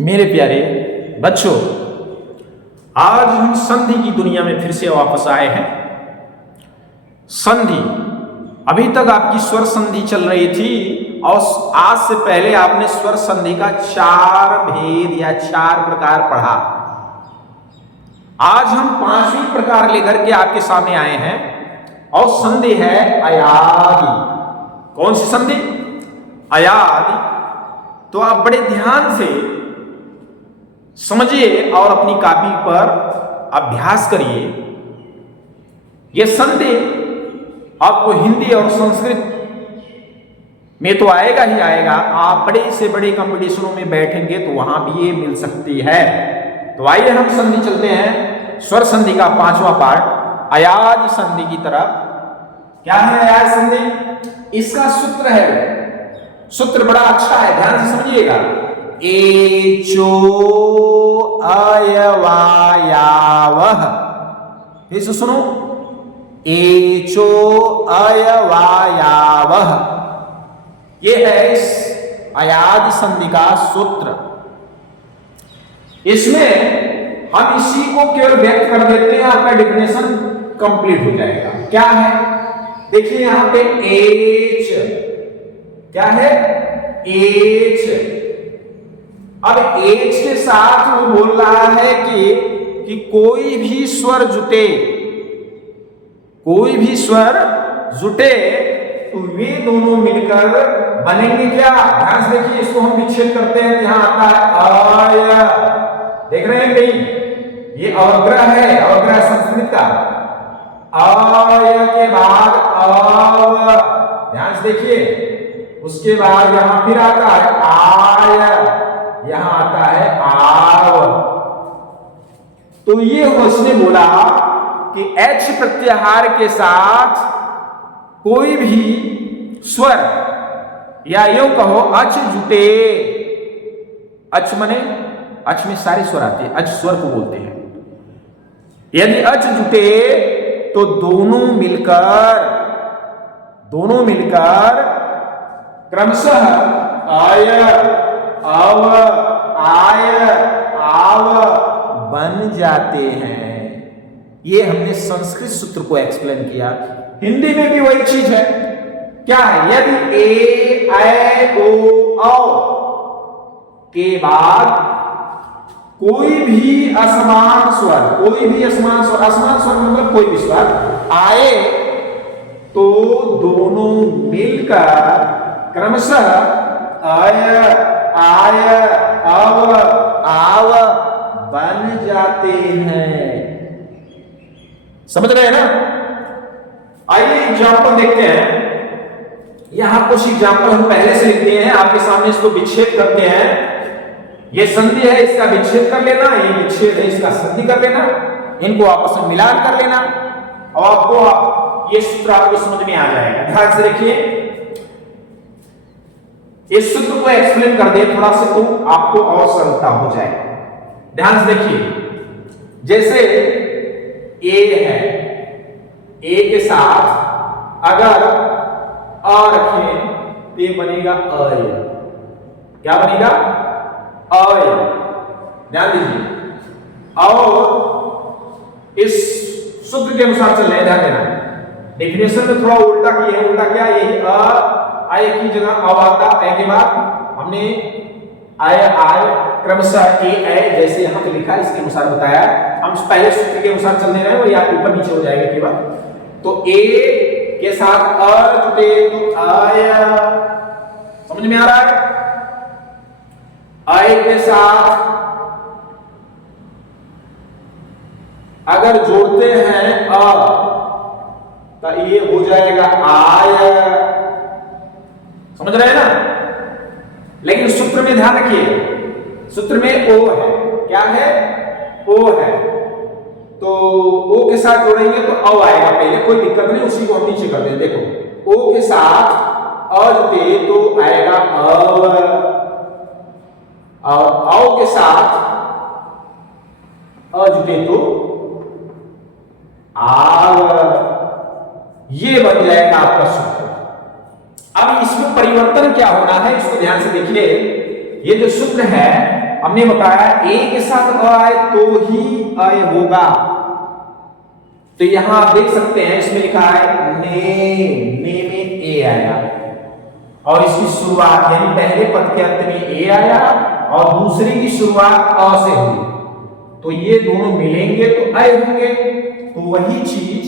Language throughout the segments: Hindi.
मेरे प्यारे बच्चों, आज हम संधि की दुनिया में फिर से वापस आए हैं। संधि, अभी तक आपकी स्वर संधि चल रही थी और आज से पहले आपने स्वर संधि का 4 भेद या 4 प्रकार पढ़ा। आज हम 5वीं प्रकार लेकर के आपके सामने आए हैं और संधि है अयादि। कौन सी संधि? अयादि। तो आप बड़े ध्यान से समझिए और अपनी कॉपी पर अभ्यास करिए। यह संधि आपको हिंदी और संस्कृत में तो आएगा ही आएगा। आप बड़े से बड़े कंपटीशनों में बैठेंगे तो वहां भी ये मिल सकती है। तो आइए हम संधि चलते हैं, स्वर संधि का 5वां पार्ट, अयादि संधि की तरफ। क्या है अयादि संधि? इसका सूत्र है, सूत्र बड़ा अच्छा है, ध्यान से समझिएगा। एचो अयवायावः। फिर से सुनो, एचो अयवायावः। यह है इस अयादि संधि का सूत्र। इसमें हम इसी को केवल व्यक्त कर देते हैं, आपका डेफिनेशन कंप्लीट हो जाएगा। क्या है? देखिए यहां पे एच, क्या है? एच। अब एच के साथ वो बोल रहा है कि कोई भी स्वर जुटे, कोई भी स्वर जुटे तो वे दोनों मिलकर बनेंगे क्या? ध्यान से देखिए, इसको हम विच्छेद करते हैं। यहां आता है अय, देख रहे हैं कहीं? ये अवग्रह है, अवग्रह संस्कृत का। अय के बाद अव, ध्यान से देखिए। उसके बाद यहां फिर आता है आय, यहां आता है आव। तो ये उसने बोला कि एच प्रत्याहार के साथ कोई भी स्वर या यूं कहो अच जुटे। अच मने, अच में सारे स्वर आते हैं, अच स्वर को बोलते हैं। यदि अच जुटे तो दोनों मिलकर क्रमशः आय, अव, आय, आव बन जाते हैं। ये हमने संस्कृत सूत्र को एक्सप्लेन किया। हिंदी में भी वही चीज है। क्या है? यदि ए, ऐ, ओ, औ के बाद कोई भी असमान स्वर, असमान स्वर मतलब कोई भी स्वर आए तो दोनों मिलकर क्रमशः आय, आय, अव, आव बन जाते हैं। समझ रहे हैं ना? आइए एग्जाम्पल देखते हैं। यहां कुछ एग्जाम्पल हम पहले से लिखते हैं, आपके सामने इसको विच्छेद करते हैं। ये संधि है, इसका विच्छेद कर लेना, ये विच्छेद है, इसका संधि कर लेना, इनको आपस में मिलान कर लेना और आपको ये सूत्र आपको समझ में आ जाएगा। ध्यान से देखिए, इस सूत्र को एक्सप्लेन कर दे थोड़ा सा तो आपको और सरलता हो जाए। ध्यान से देखिए, जैसे ए है, ए के साथ अगर अ रखें तो ये बनेगा अय। क्या बनेगा? अय। ध्यान दीजिए। और इस सूत्र के अनुसार चल रहे हैं, ध्यान देना। डेफिनेशन में थोड़ा उल्टा किए हैं। उल्टा क्या? यही आय की जगह अव आता, ए के बाद हमने आय, आय क्रमशः ए, ऐ जैसे यहां पे लिखा है इसके अनुसार बताया। हम पहले सूत्र के अनुसार चलने रहे हो या ऊपर नीचे हो जाएगा केवल। तो ए के साथ अ जुटे तो आय, समझ में आ रहा है? आय के साथ अगर जोड़ते हैं अ तो ये हो जाएगा आय। समझ रहे हैं ना? लेकिन सूत्र में ध्यान रखिए, सूत्र में ओ है। क्या है? ओ है। तो ओ के साथ जोड़ेंगे तो अ आएगा पहले, कोई दिक्कत नहीं, उसी को हम नीचे कर दें। देखो, ओ के साथ अ जुटे तो आएगा अव, और औ के साथ अ जुटे तो आव। ये बन जाएगा आपका सूत्र। अब इसमें परिवर्तन क्या होना है, इसको ध्यान से देखिए। ये जो सूत्र है हमने बताया ए के साथ अ आए तो ही अय होगा। तो यहां आप देख सकते हैं इसमें लिखा है ने में ए आया और इसकी शुरुआत यानी पहले पद के अंत में ए आया और दूसरे की शुरुआत अ से हुई, तो ये दोनों मिलेंगे तो अय होंगे। तो वही चीज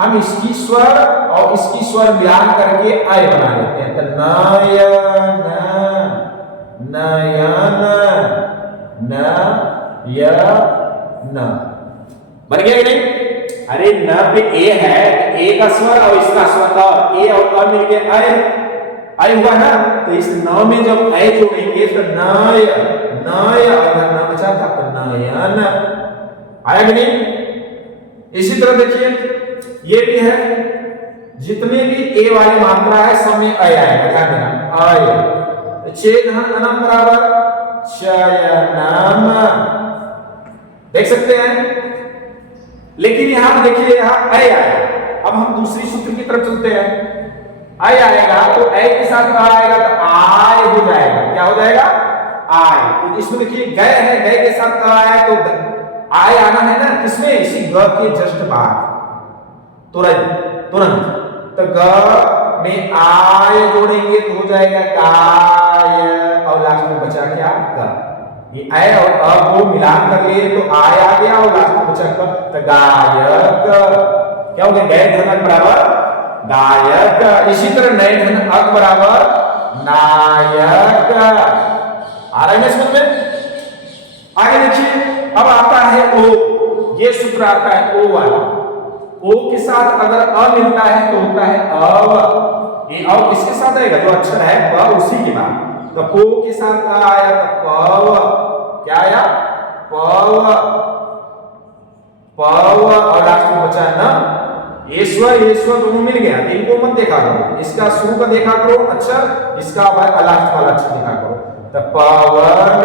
हम इसकी स्वर और इसकी स्वर मिलान करके अय बना लेते हैं। तो नयन नयन नयन बन गया कि नहीं? अरे न पे ए है, ए का स्वर और इसका स्वर और ए और अ मिलके अय अय हुआ ना। तो इस न में जब अय जोड़ेंगे तो नय नय अगर न बचा था तो नयन आया कि नहीं? इसी तरह देखिए ये भी है, जितने भी ए वाली मात्रा है सब में अय आएगा, ध्यान देना अय। छेद अनम बराबर चयनम, देख सकते हैं। लेकिन यहां देखिए यहां अय आया, अब हम दूसरी सूत्र की तरफ चलते हैं। अय आएगा तो अय के साथ आ आएगा तो आय हो जाएगा। क्या हो जाएगा? आय। तो इसमें देखिए गय है, गय के साथ आ आया तो आय आना है ना, किसमें? इसी ग के जस्ट बाद, तुरंत तुरंत। तो ग में आय जोड़ेंगे तो हो जाएगा गाय और लास्ट में बचा क्या? ग। ये अय और अ को मिलान कर लिए तो आय आ गया और लास्ट में बचा क, तो गायक। क्या हो गया? गय धन अक बराबर गायक। इसी तरह नए धन अक बराबर नायक। आ रहा है ना समझ में? आगे देखिए अब आता है ओ, ये सूत्र आता है ओ वाला। ओ के साथ अगर अ मिलता है तो होता है अव। ये अव किसके साथ आएगा? जो अक्षर है प उसी के बाद। तो पो के साथ आ आया तो पव। क्या आया? पव पव और लास्ट में बचा ना ईश्वर दोनों मिल गया। इनको मत देखा करो, इसका शुरू का देखा करो अक्षर, इसका लास्ट वाला अक्षर देखा करो। तो पवन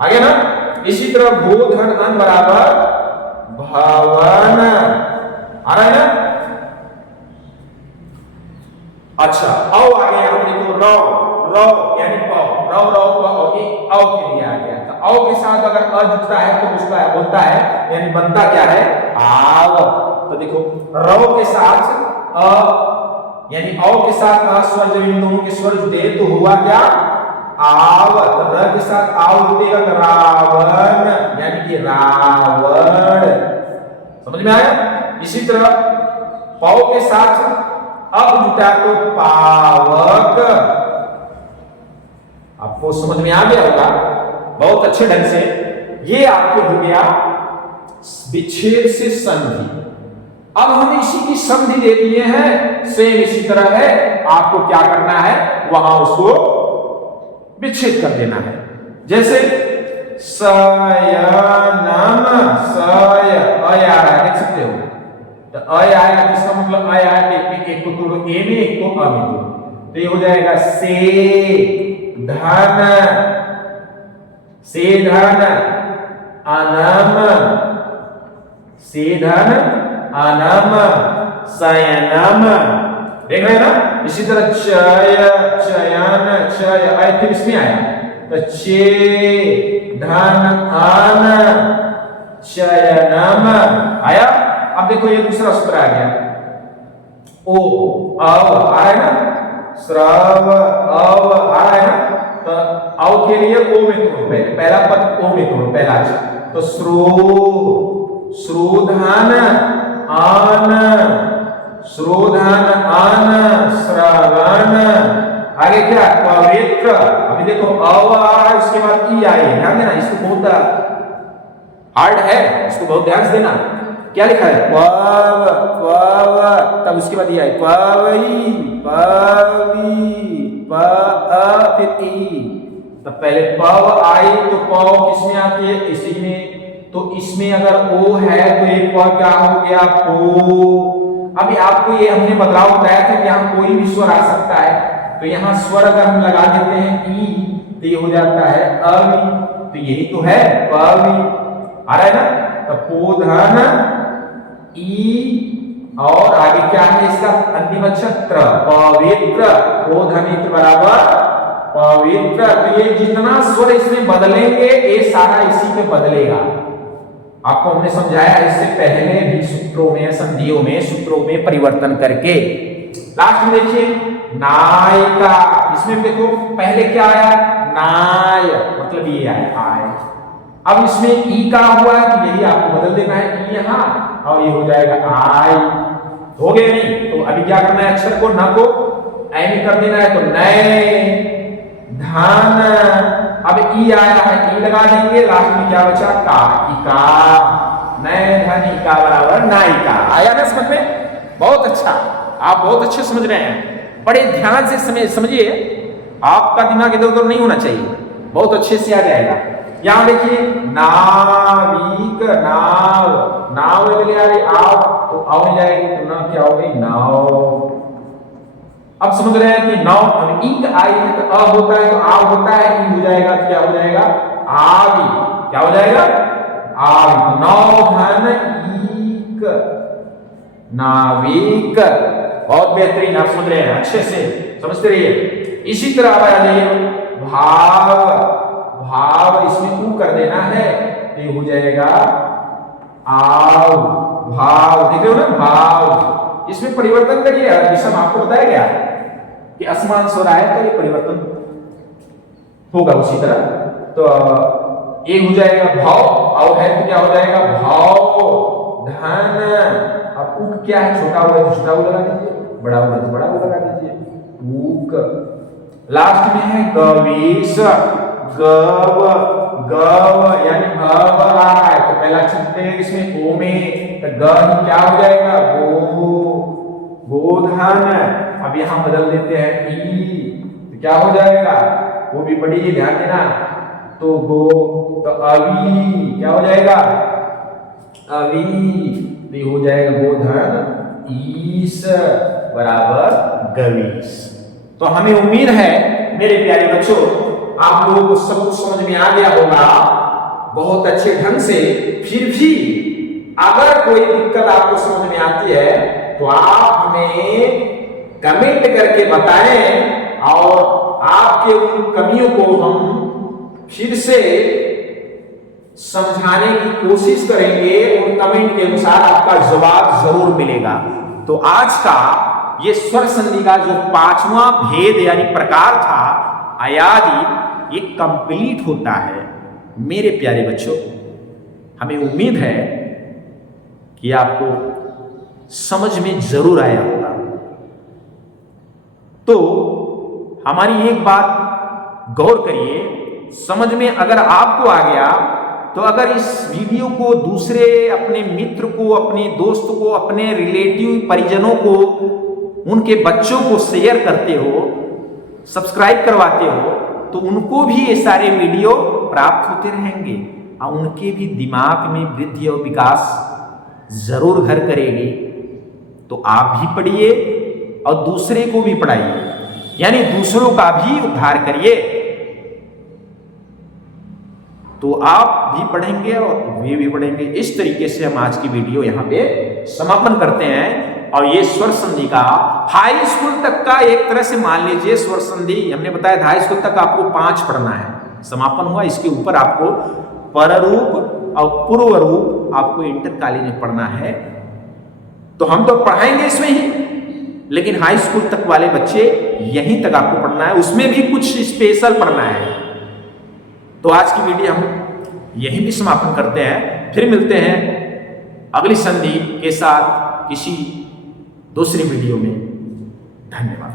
आ गया ना। इसी तरह भू धन अन बराबर भवन आ रहा है ना। अच्छा औ आ गया हमने को रौ रौ यानी पौ रौ रौ पौ ये औ के लिए आ गया। तो औ के साथ अगर अ जुड़ता है तो उसका बोलता है यानी बनता क्या है? आव। तो देखो रौ के साथ अ यानी औ के साथ अ स्वर जब इन दोनों के स्वर जुड़े तो हुआ क्या? आव। तो र के साथ आव जुड़ेगा तो रावण यानी कि रावण। समझ में आया? इसी तरह पौ के साथ अब जुटा तो पावक। आपको समझ में आ गया होगा बहुत अच्छे ढंग से। ये आपको हो गया विच्छेद से संधि। अब हम इसी की संधि दे दिए हैं, सेम इसी तरह है। आपको क्या करना है? वहां उसको विच्छेद कर देना है। जैसे सयनम, सय अय आ रहा है, देख सकते हो। तो अय आया इसका मतलब अय आया एक को तोड़ो ए में, एक को अ में तोड़ो। तो ये हो जाएगा से धन अनम, से धन अनम शयनम। देख रहे हैं ना? इसी तरह चय चयन चय अय फिर इसमें आया तो चे धन अन शयनम आया। अब देखो ये दूसरा सूत्र आ गया ओ अव आ रहा है ना, श्रव अव आ रहा है ना। तो अव के लिए ओ में तोड़ो, पहला पद ओ में तोड़ो पहला अक्षर। तो श्रोधन आन श्रवण। आगे क्या? पवित्र। अभी देखो अव आ रहा है उसके बाद ई आई, ध्यान देना। इसको बहुत हार्ड है, इसको बहुत ध्यान से देना। क्या लिखा है? पव पव, तब उसके बाद ये आई पवई पवी प अ फिर ई। तो पहले पव आई तो पव किसमें आती है? इसी में। तो इसमें अगर ओ है तो ये प क्या हो गया? पो। अभी आपको ये हमने बदलाव बताया था कि यहां कोई भी स्वर आ सकता है। तो यहां स्वर अगर हम लगा देते हैं ई तो ये हो जाता है अवि। तो यही तो है पवि। आ रहा है ना? तो पोधन ई और आगे क्या है इसका अंतिम अक्षर? त्र। पवित्र। पोधनित्र बराबर पवित्र। पवित्र। तो ये जितना स्वर इसमें बदलेंगे ये सारा इसी पे बदलेगा। आपको हमने समझाया इससे पहले भी सूत्रों में, संधियों में, सूत्रों में परिवर्तन करके। लास्ट में देखिए नायिका, इसमें देखो पहले क्या आया, नाय, मतलब ये आया आय। अब इसमें ई का हुआ है तो यही आपको बदल देना है, ई यहां और ये हो जाएगा आई। हो गया नहीं? तो अभी क्या करना है, अक्षर को न को ऐ में कर देना है, तो नए धन। अब ई आया है, ई लगा देंगे, लास्ट में क्या बचा, का, इका, नए धन इका बराबर नायिका। आया ना समझ में? बहुत अच्छा, आप बहुत अच्छे समझ रहे हैं। बड़े ध्यान से समझिए, आपका दिमाग इधर उधर नहीं होना चाहिए, बहुत अच्छे से आ जाएगा। यहां देखिए नाविक, नाव, नाव में आ रही आव, तो आव में जाएगी तो ना क्या हो गई, नाव। अब समझ रहे हैं कि नाव, अब ईक आई है तो अ होता है तो आव होता है, ई हो जाएगा तो क्या हो जाएगा, आवी। क्या हो जाएगा, आवी। तो नाव धन ईक, नाविक। बहुत बेहतरीन, आप समझ रहे हैं, अच्छे से समझते रहिए। इसी तरह आ जाइए भाव, भाव इसमें ऊ कर देना है तो ये हो जाएगा आव, भाव। देख रहे हो ना, भाव। इसमें परिवर्तन करिए, जैसा आपको बताया गया कि असमान स्वर आए तो ये परिवर्तन होगा उसी तरह। तो ये हो जाएगा भाव, आव है तो क्या हो जाएगा, भाव धन। अब ऊक क्या है, छोटा हुआ है तो छोटा ऊ लगा दीजिए, बड़ा हुआ है तो बड़ा ऊ लगा दीजिए, ऊक। लास्ट में है गवेश, गव, गव यानी गव आ रहा है तो पहला अक्षर इसमें ओ में, तो ग क्या हो जाएगा, गो, गोधन। अब यहां बदल देते हैं ई, तो क्या हो जाएगा, वो भी बड़ी ही ध्यान देना, तो गो, तो अवी क्या हो जाएगा, अवी, तो हो जाएगा गोधन ईश बराबर गवीश। तो हमें उम्मीद है मेरे प्यारे बच्चों आप लोगों को सब कुछ समझ में आ गया होगा बहुत अच्छे ढंग से। फिर भी अगर कोई दिक्कत आपको समझ में आती है तो आप हमें कमेंट करके बताएं और आपके उन कमियों को हम फिर से समझाने की कोशिश करेंगे और कमेंट के अनुसार आपका जवाब जरूर मिलेगा। तो आज का ये स्वर संधि का जो 5वां भेद यानी प्रकार था अयादि, ये कंप्लीट होता है। मेरे प्यारे बच्चों, हमें उम्मीद है कि आपको समझ में जरूर आया होगा। तो हमारी एक बात गौर करिए, समझ में अगर आपको आ गया तो अगर इस वीडियो को दूसरे अपने मित्र को, अपने दोस्त को, अपने रिलेटिव परिजनों को, उनके बच्चों को शेयर करते हो, सब्सक्राइब करवाते हो, तो उनको भी ये सारे वीडियो प्राप्त होते रहेंगे और उनके भी दिमाग में वृद्धि और विकास जरूर घर करेगी। तो आप भी पढ़िए और दूसरे को भी पढ़ाइए, यानी दूसरों का भी उद्धार करिए। तो आप भी पढ़ेंगे और वे भी पढ़ेंगे। इस तरीके से हम आज की वीडियो यहाँ पे समापन करते हैं। और ये स्वर संधि का हाई स्कूल तक का एक तरह से मान लीजिए स्वर संधि, हमने बताया हाई स्कूल तक आपको 5 पढ़ना है, समापन हुआ। इसके ऊपर आपको पररूप और पूर्व रूप आपको इंटर कॉलेज में पढ़ना है। तो हम तो पढ़ाएंगे इसमें ही, लेकिन हाई स्कूल तक वाले बच्चे यहीं तक आपको पढ़ना है, उसमें भी कुछ स्पेशल पढ़ना है। तो आज की वीडियो हम यहीं भी समापन करते हैं। फिर मिलते हैं अगली संधि के साथ किसी दूसरी वीडियो में। धन्यवाद।